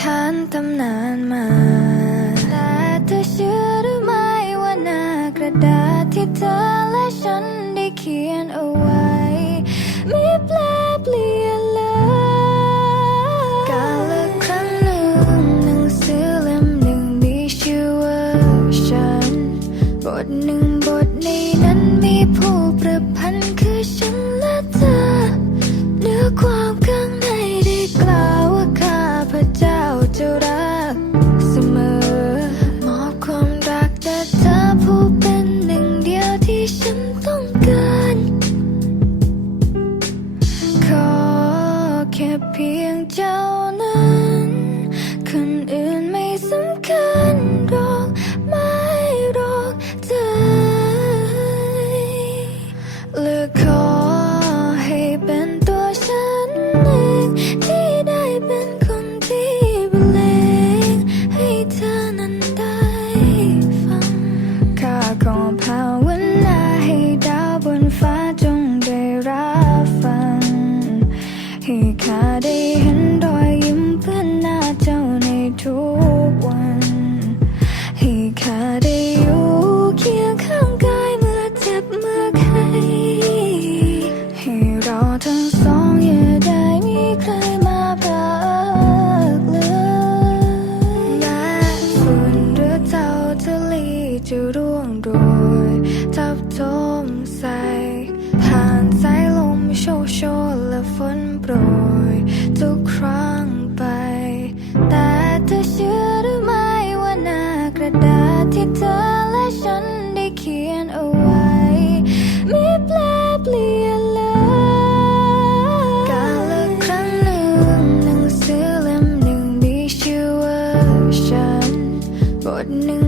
ขานตำนานมาแต่เธอเชื่อหรือไม่ว่าหน้ากระดาษที่เธอและฉันได้เขียนเอาไว้ ไม่แปลเปลี่ยนเลยกาลครั้งหนึ่งหนังสือเล่มหนึ่งมีชื่อว่าฉันบทหนึ่ง จะร่วงโรยทับทมใส่ผ่านสายลมโชยโชยและฝนโปรย ทุกครั้งไป แต่เธอเชื่อหรือไม่ว่าหน้ากระดาษที่เธอและฉันได้เขียนเอาไว้ ไม่แปลเปลี่ยนบทหนึ่ง